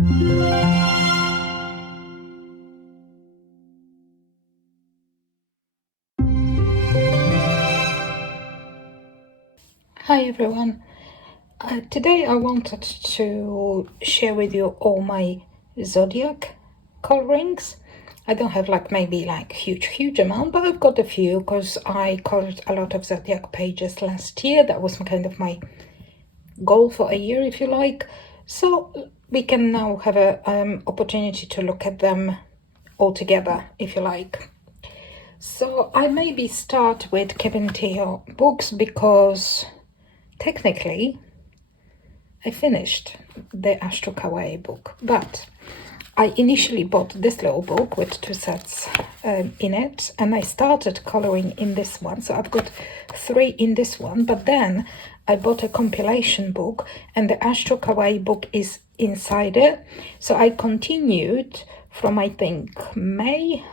Hi everyone. Today I wanted to share with you all my Zodiac colorings. I don't have maybe huge amount, but I've got a few because I colored a lot of Zodiac pages last year. That was kind of my goal for a year, if you like. So we can now have a opportunity to look at them all together, if you like. So I maybe start with Kevin Teo books because technically I finished the Astro book, but I initially bought this little book with 2 sets in it, and I started coloring in this one. So I've got 3 in this one, but then I bought a compilation book and the Astro book is inside it. So I continued from May,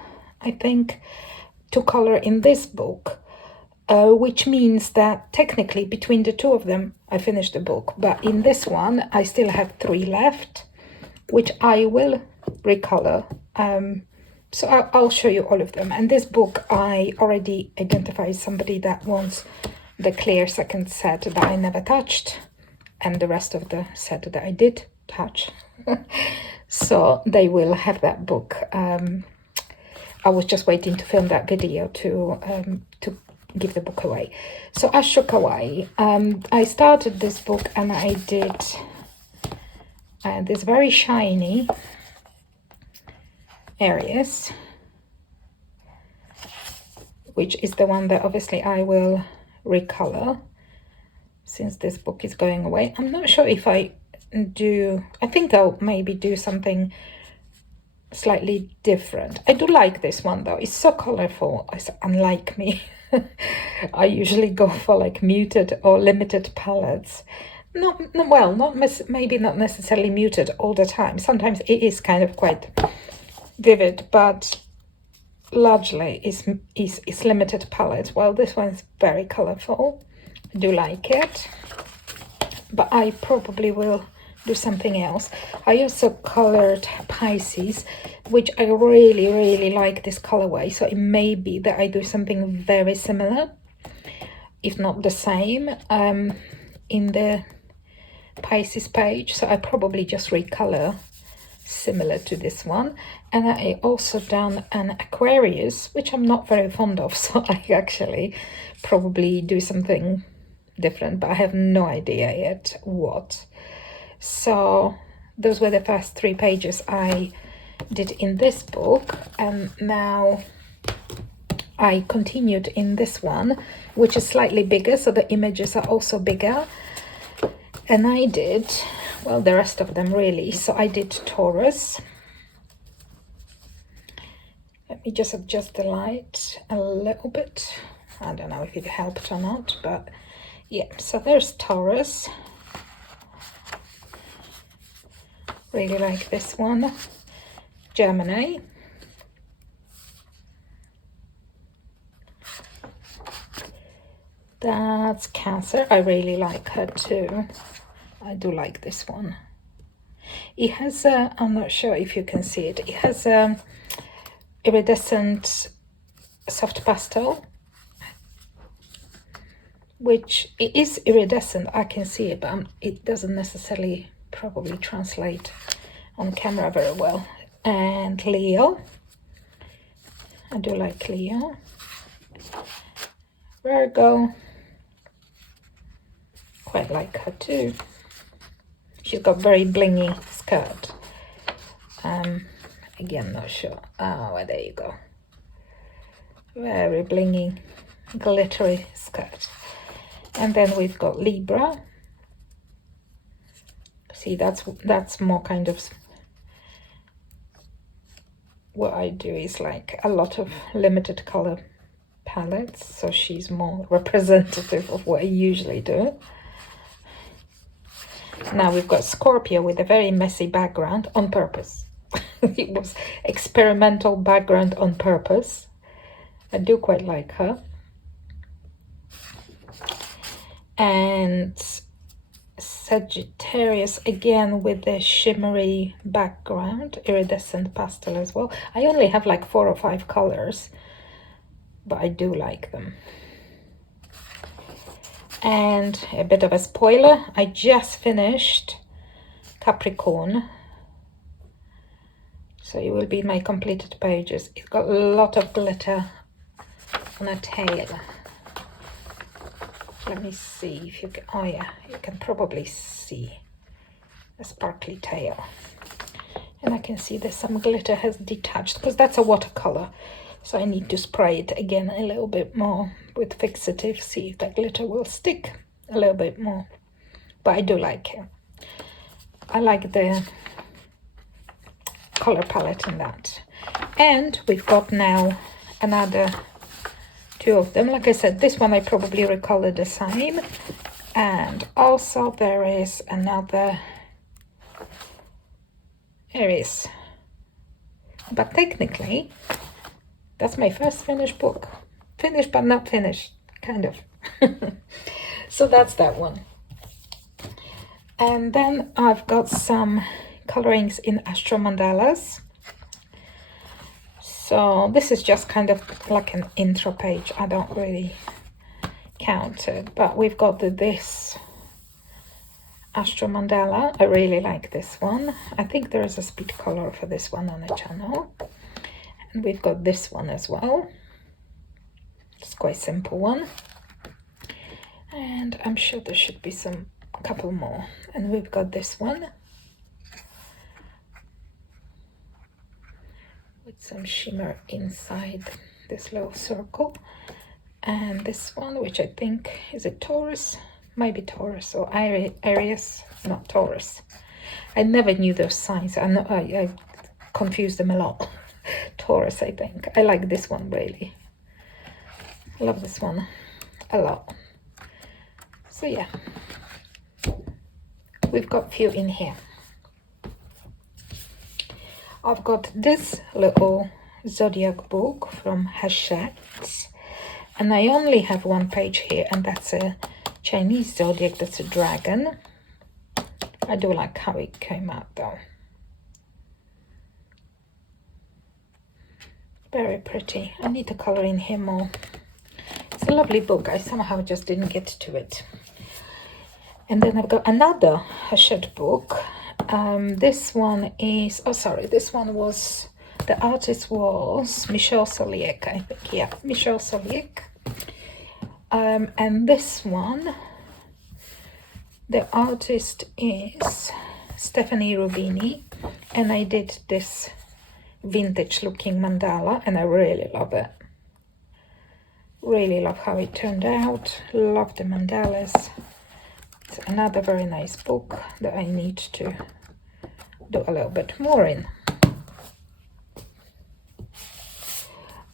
to color in this book. Which means that technically between the 2 of them I finished the book, but in this one I still have 3 left, which I will recolor. So I'll show you all of them. And this book I already identified somebody that wants the clear second set that I never touched, and the rest of the set that I did touch. So they will have that book. I was just waiting to film that video to give the book away. So Astro Kawaii, I started this book and I did this very shiny Aries, which is the one that obviously I will recolor since this book is going away. I'm not sure if I think I'll maybe do something slightly different. I do like this one though. It's so colorful. It's unlike me. I usually go for muted or limited palettes. Maybe not necessarily muted all the time. Sometimes it is kind of quite vivid, but largely is limited palettes. Well, this one is very colorful. I do like it, but I probably will do something else. I also colored Pisces, which I really like this colorway, so it may be that I do something very similar, if not the same, in the Pisces page. So I probably just recolor similar to this one. And I also done an Aquarius, which I'm not very fond of, so I actually probably do something different, but I have no idea yet what. So those were the first 3 pages I did in this book, and now I continued in this one, which is slightly bigger, so the images are also bigger. And I did, well, the rest of them really. So I did Taurus. Let me just adjust the light a little bit. I don't know if it helped or not, but yeah, so there's Taurus. Really like this one. Gemini. That's Cancer. I really like her too. I do like this one. It has a, I'm not sure if you can see it, it has a iridescent soft pastel, which it is iridescent, I can see it, but it doesn't necessarily probably translate on camera very well. And Leo, I do like Leo. Virgo, quite like her too. She's got very blingy skirt. Again, not sure. Oh, well, there you go. Very blingy, glittery skirt. And then we've got Libra. See, that's more kind of what I do, is like a lot of limited color palettes, so she's more representative of what I usually do. Now we've got Scorpio with a very messy background on purpose. It was experimental background on purpose. I do quite like her. And Sagittarius again with the shimmery background, iridescent pastel as well. I only have like 4 or 5 colors, but I do like them. And a bit of a spoiler, I just finished Capricorn, so it will be my completed pages. It's got a lot of glitter on a tail. Let me see if you can, oh yeah, you can probably see a sparkly tail. And I can see there's some glitter has detached, because that's a watercolor. So I need to spray it again a little bit more with fixative, see if that glitter will stick a little bit more. But I do like it. I like the color palette in that. And we've got now another 2 of them. Like I said, this one I probably recolored the same. And also there is another, there is, but technically that's my first finished book. Finished but not finished, kind of. So that's that one. And then I've got some colorings in Astro mandalas. So this is just kind of like an intro page. I don't really count it, but we've got this Astro mandala. I really like this one. I think there is a speed color for this one on the channel. And we've got this one as well. It's quite a simple one. And I'm sure there should be a couple more. And we've got this one with some shimmer inside this little circle. And this one, which I think is a Taurus, might be Taurus or Aries, not Taurus. I never knew those signs. I confused them a lot. Taurus, I think. I like this one really. I love this one a lot. So yeah, we've got a few in here. I've got this little Zodiac book from Hachette, and I only have 1 page here, and that's a Chinese Zodiac, that's a dragon. I do like how it came out though. Very pretty. I need to color in here more. It's a lovely book. I somehow just didn't get to it. And then I've got another Hachette book. This one is, oh sorry, this one was, the artist was Michel Soliek, I think. Yeah, Michel Soliek. And this one, the artist is Stephanie Rubini, and I did this vintage looking mandala, and I really love it. Really love how it turned out. Love the mandalas. It's another very nice book that I need to do a little bit more in.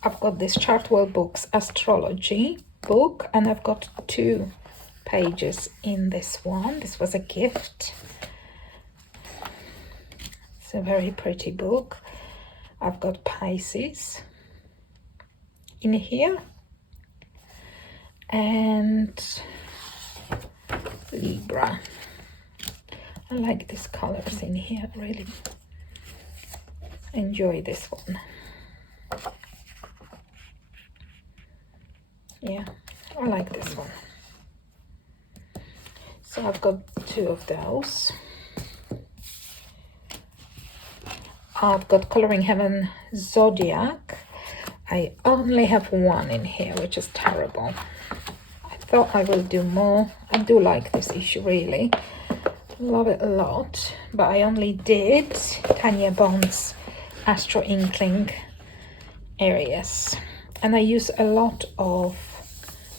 I've got this Chartwell Books astrology book, and I've got 2 pages in this one. This was a gift. It's a very pretty book. I've got Pisces in here and Libra. I like these colors in here, really enjoy this one. Yeah, I like this one. So I've got 2 of those. I've got Coloring Heaven Zodiac. I only have 1 in here, which is terrible. I thought I will do more. I do like this issue, really. Love it a lot. But I only did Tanya Bond's Astro Inkling areas. And I use a lot of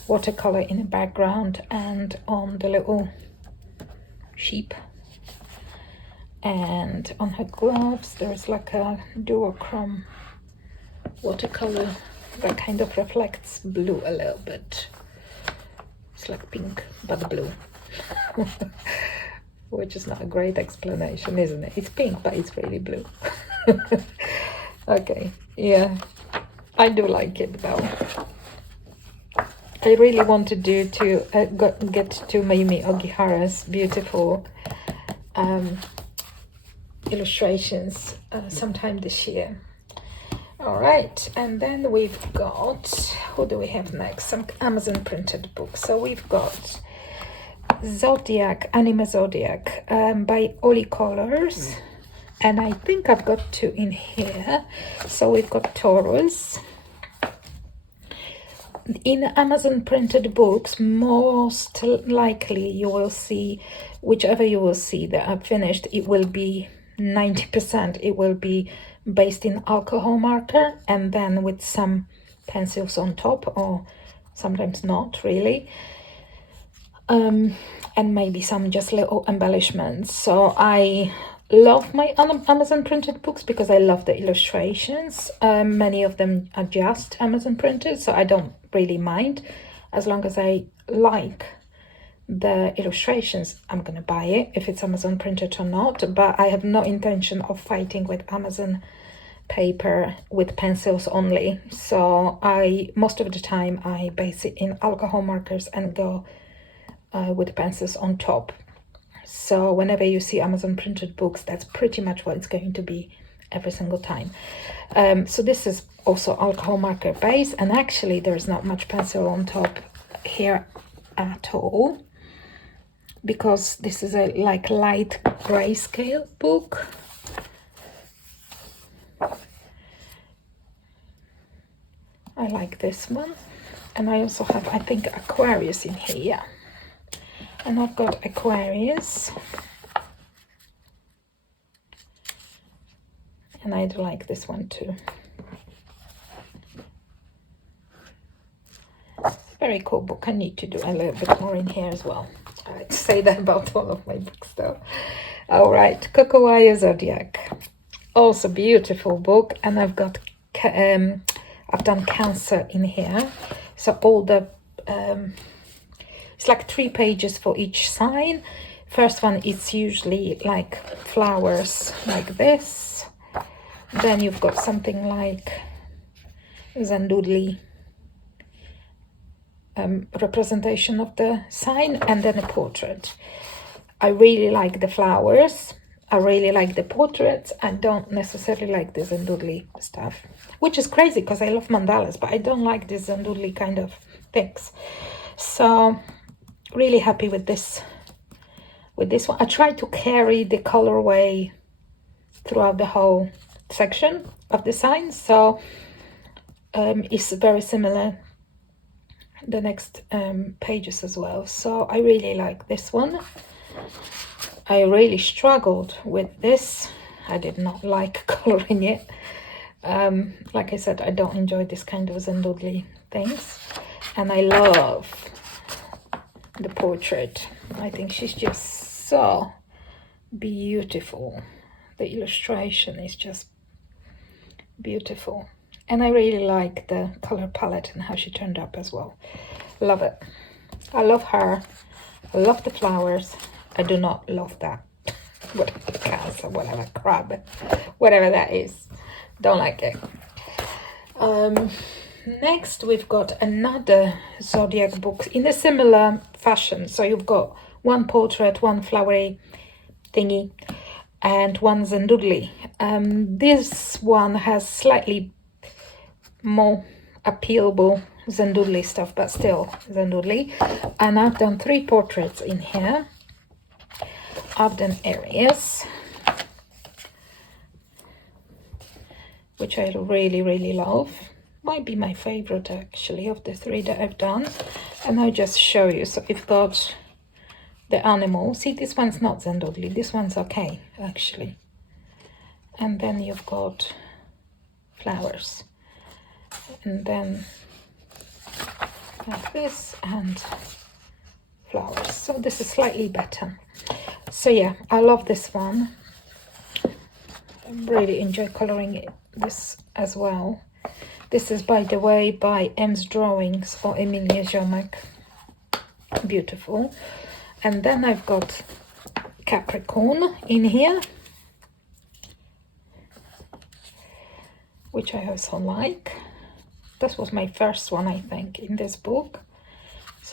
watercolor in the background and on the little sheep. And on her gloves there's like a duochrome watercolor that kind of reflects blue a little bit. It's like pink but blue. Which is not a great explanation, isn't it? It's pink but it's really blue. Okay, yeah, I do like it though. I really want to do to get to Mayumi Ogihara's beautiful illustrations sometime this year. All right, and then we've got, who do we have next? Some Amazon printed books. So we've got Zodiac, Anime Zodiac by Oli Colors. And I think I've got two in here. So we've got Taurus. In Amazon printed books, most likely you will see, whichever you will see that I've finished, it will be 90%. It will be based in alcohol marker and then with some pencils on top, or sometimes not really. And maybe some just little embellishments. So I love my Amazon printed books because I love the illustrations. Many of them are just Amazon printed, so I don't really mind. As long as I like the illustrations, I'm gonna buy it if it's Amazon printed or not. But I have no intention of fighting with Amazon paper with pencils only. So most of the time I base it in alcohol markers and go with pencils on top. So whenever you see Amazon printed books, that's pretty much what it's going to be every single time. So this is also alcohol marker base, and actually there's not much pencil on top here at all, because this is a like light grayscale book. I like this one, and I also have, I think, Aquarius in here. And I've got Aquarius, and I do like this one too. Very cool book. I need to do a little bit more in here as well. I say that about all of my books though. All right, Coco and Zodiac, also beautiful book, and I've got I've done Cancer in here, so all the it's like 3 pages for each sign. First one, it's usually like flowers like this. Then you've got something like Zendoodly representation of the sign, and then a portrait. I really like the flowers. I really like the portraits. I don't necessarily like the Zendoodly stuff, which is crazy because I love mandalas, but I don't like this Zendoodly kind of things. So really happy with this one. I try to carry the colorway throughout the whole section of the sign, so it's very similar the next pages as well. So I really like this one. I really struggled with this. I did not like coloring it. Like I said, I don't enjoy this kind of Zendoodly things, and I love the portrait. I think she's just so beautiful. The illustration is just beautiful, and I really like the color palette and how she turned up as well. Love it. I love her. I love the flowers. I do not love that whatever cancer, whatever crab, whatever that is. Don't like it. Next, we've got another Zodiac book in a similar fashion. So you've got one portrait, one flowery thingy, and one Zendoodly. This one has slightly more appealable Zendoodly stuff, but still Zendoodly. And I've done 3 portraits in here. I've done Aries, which I really, really love. Might be my favorite actually of the 3 that I've done. And I'll just show you. So we've got the animal. See, this one's not Zendoodly. This one's okay actually. And then you've got flowers, and then like this, and flowers. So this is slightly better. So yeah, I love this one. I really enjoy coloring this as well. This is, by the way, by M's Drawings or Emilia JC. Beautiful. And then I've got Capricorn in here, which I also like. This was my first one, I think, in this book.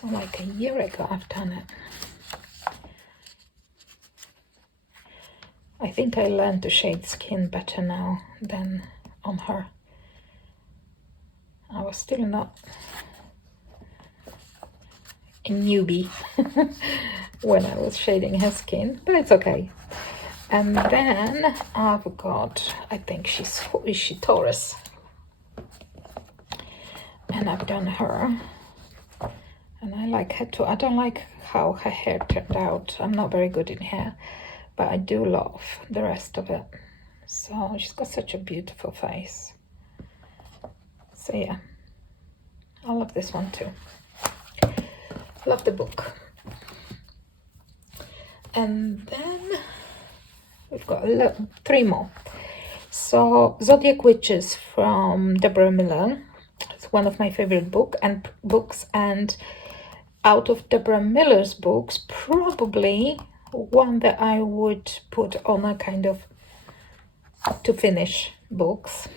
So like a year ago I've done it. I think I learned to shade skin better now than on her. I was still not a newbie when I was shading her skin, but it's okay. And then I've got, I think is she Taurus? And I've done her. And I like her too. I don't like how her hair turned out. I'm not very good in hair, but I do love the rest of it. So she's got such a beautiful face. So yeah, I love this one too. Love the book. And then we've got 3 more. So Zodiac Witches from Deborah Miller. It's one of my favorite books, and out of Deborah Miller's books, probably one that I would put on a kind of to finish books.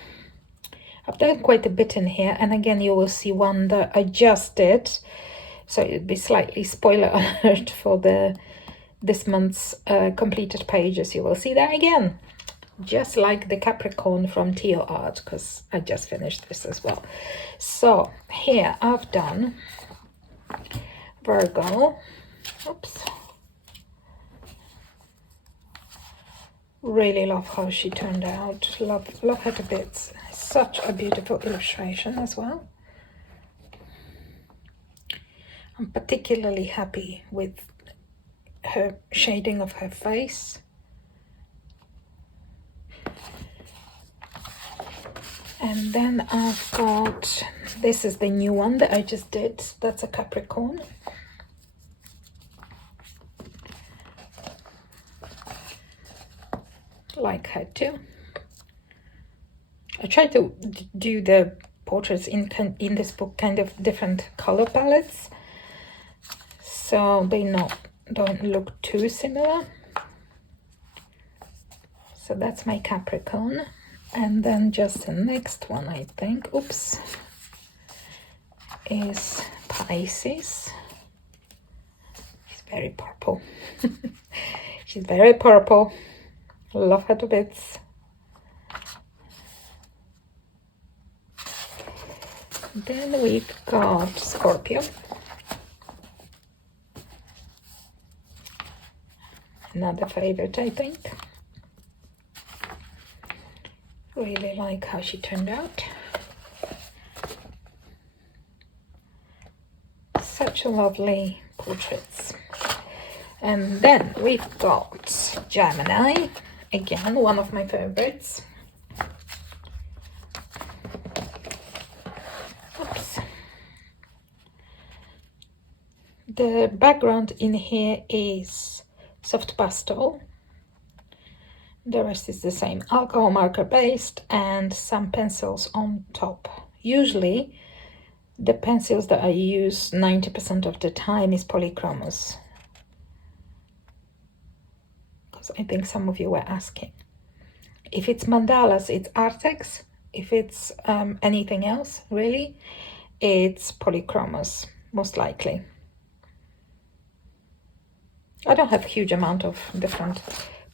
I've done quite a bit in here, and again you will see one that I just did, so it'd be slightly spoiler alert for this month's completed pages. You will see that again, just like the Capricorn from Teo Art, because I just finished this as well. So here I've done Virgo. Oops. Really love how she turned out. Love her to bits. Such a beautiful illustration as well. I'm particularly happy with her shading of her face. And then I've got, this is the new one that I just did. That's a Capricorn. Like her too. I tried to do the portraits in this book kind of different color palettes, so they don't look too similar. So that's my Capricorn. And then just the next one, I think, oops, is Pisces. She's very purple. She's very purple. Love her to bits. Then we've got Scorpio. Another favorite, I think. Really like how she turned out. Such a lovely portraits. And then we've got Gemini. Again, one of my favorites. Oops. The background in here is soft pastel. The rest is the same, alcohol marker based, and some pencils on top. Usually the pencils that I use 90% of the time is polychromos, because I think some of you were asking. If it's mandalas, it's Artex. If it's anything else, really, it's polychromos, most likely. I don't have a huge amount of different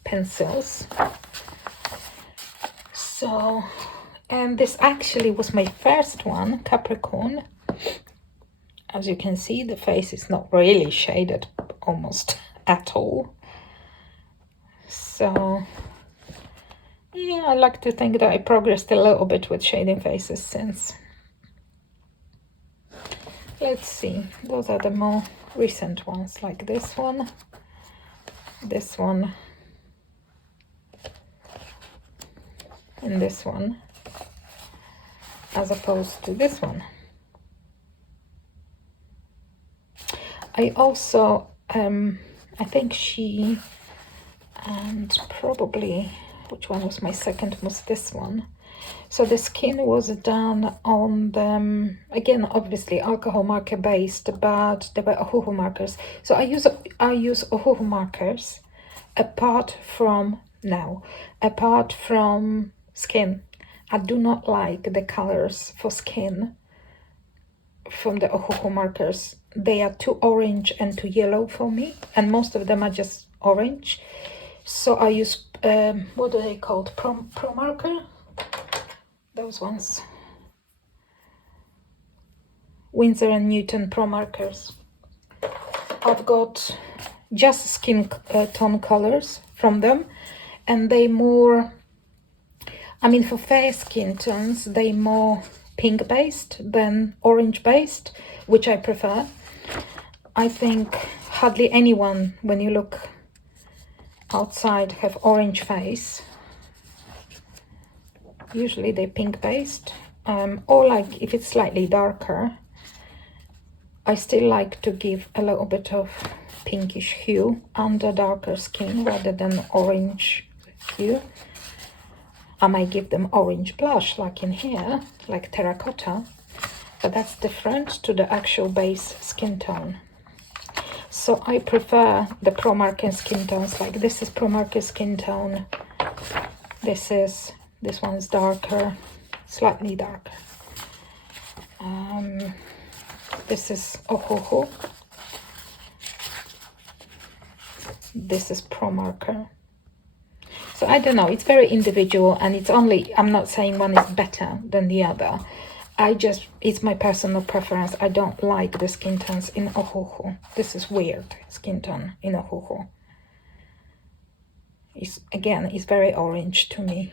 pencils. So, and this actually was my first one, Capricorn. As you can see, the face is not really shaded almost at all. So yeah, I like to think that I progressed a little bit with shading faces since. Let's see, those are the more recent ones, like this one, and this one, as opposed to this one. I also, I think she, and probably, which one was my second, was this one. So the skin was done on them, again, obviously alcohol marker based, but they were Ohuhu markers. So I use Ohuhu markers apart from skin. I do not like the colors for skin from the Ohuhu markers, they are too orange and too yellow for me, and most of them are just orange. So I use, what are they called? Pro marker? Those ones. Winsor & Newton Pro markers. I've got just skin tone colors from them, and they more, I mean, for fair skin tones, they more pink based than orange based, which I prefer. I think hardly anyone, when you look outside, have orange face. Usually they're pink based, or like if it's slightly darker, I still like to give a little bit of pinkish hue under darker skin rather than orange hue. I might give them orange blush like in here, like terracotta, but that's different to the actual base skin tone. So I prefer the Pro Marker skin tones. Like this is Pro Marker skin tone. This one is darker, slightly darker. This is Ohuhu. This is Pro Marker. So I don't know, it's very individual, and it's only, I'm not saying one is better than the other. It's my personal preference. I don't like the skin tones in Ohuhu. This is weird skin tone in Ohuhu. It's very orange to me.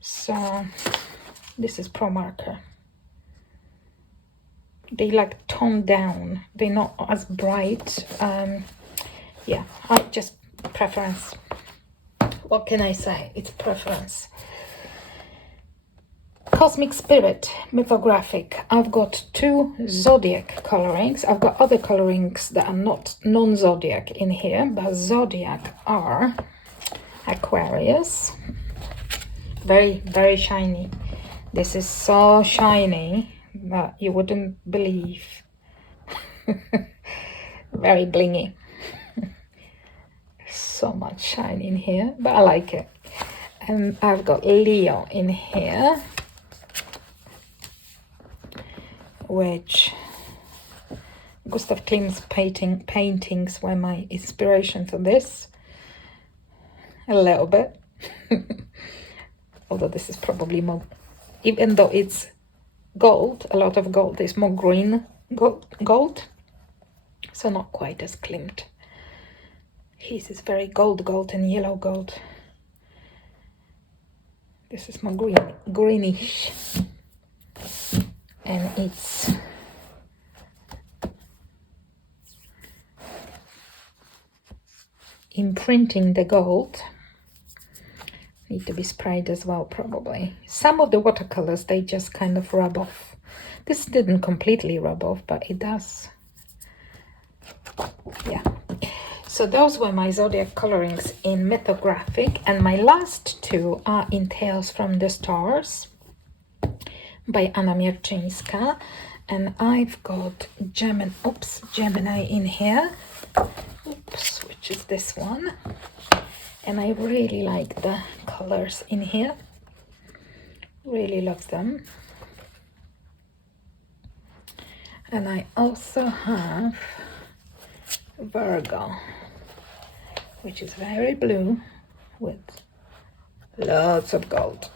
So this is Pro Marker. They like toned down. They're not as bright. Yeah, I just preference. What can I say? It's preference. Cosmic Spirit Mythographic. I've got 2 Zodiac colorings. I've got other colorings that are not non-Zodiac in here, but Zodiac are Aquarius. Very, very shiny. This is so shiny that you wouldn't believe. Very blingy. So much shine in here, but I like it. And I've got Leo in here, which Gustav Klimt's paintings were my inspiration for this. A little bit. Although this is probably more, even though it's gold, a lot of gold, is more green gold. So not quite as Klimt. His is very gold and yellow gold. This is more greenish. And it's imprinting the gold. Need to be sprayed as well, probably. Some of the watercolors, they just kind of rub off. This didn't completely rub off, but it does. Yeah. So those were my Zodiac colorings in Mythographic, and my last 2 are in Tales from the Stars by Anna Mierczyńska, and I've got Gemini in here. Oops, which is this one. And I really like the colors in here. Really love them. And I also have Virgo, which is very blue with lots of gold.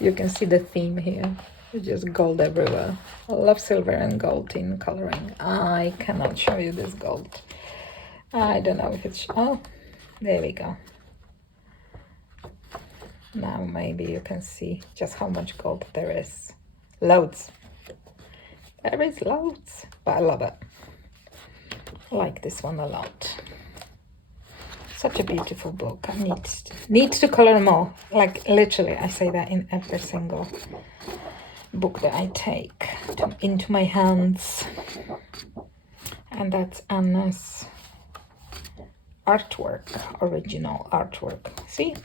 You can see the theme here. It's just gold everywhere. I love silver and gold in coloring. I cannot show you this gold. I don't know if it's... Oh, there we go. Now maybe you can see just how much gold there is. Loads. There is loads, but I love it. I like this one a lot. Such a beautiful book. I need to color more. Like literally, I say that in every single book that I take into my hands. And that's Anna's artwork, original artwork. See,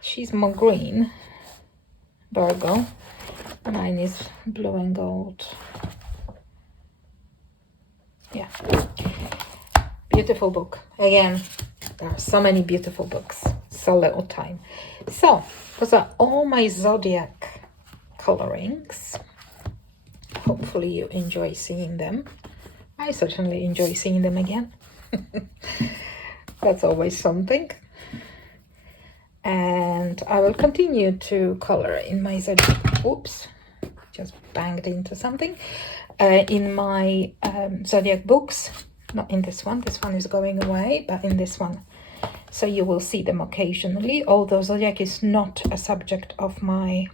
she's more green, Virgo. Mine is blue and gold. Yeah, beautiful book. Again, there are so many beautiful books, so little time. So those are all my Zodiac colorings. hopefully you enjoy seeing them. I certainly enjoy seeing them again. That's always something. And I will continue to color in my Zodiac. Oops, just banged into something. In my Zodiac books, not in this one. This one is going away, but in this one. So you will see them occasionally, although Zodiac is not a subject of my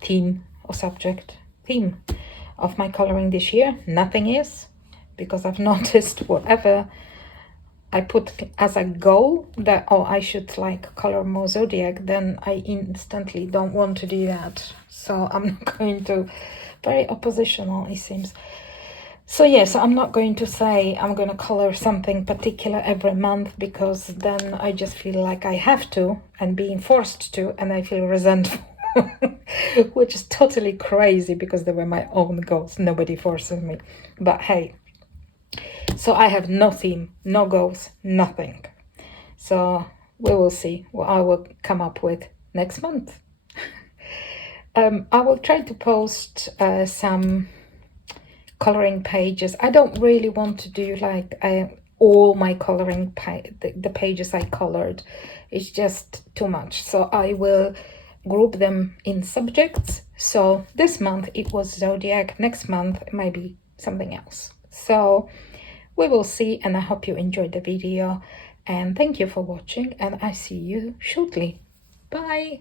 theme of my coloring this year. Nothing is, because I've noticed whatever I put as a goal that, oh, I should like color more Zodiac, then I instantly don't want to do that. So I'm not going to, very oppositional it seems. So yes, I'm not going to say I'm going to color something particular every month, because then I just feel like I have to and being forced to, and I feel resentful. Which is totally crazy, because they were my own goals. Nobody forces me. But hey, so I have no theme, no goals, nothing. So we will see what I will come up with next month. I will try to post some coloring pages. I don't really want to do like all my coloring the pages I colored. It's just too much. So I will group them in subjects. So this month it was Zodiac, next month it might be something else. So we will see, and I hope you enjoyed the video, and thank you for watching, and I see you shortly. Bye.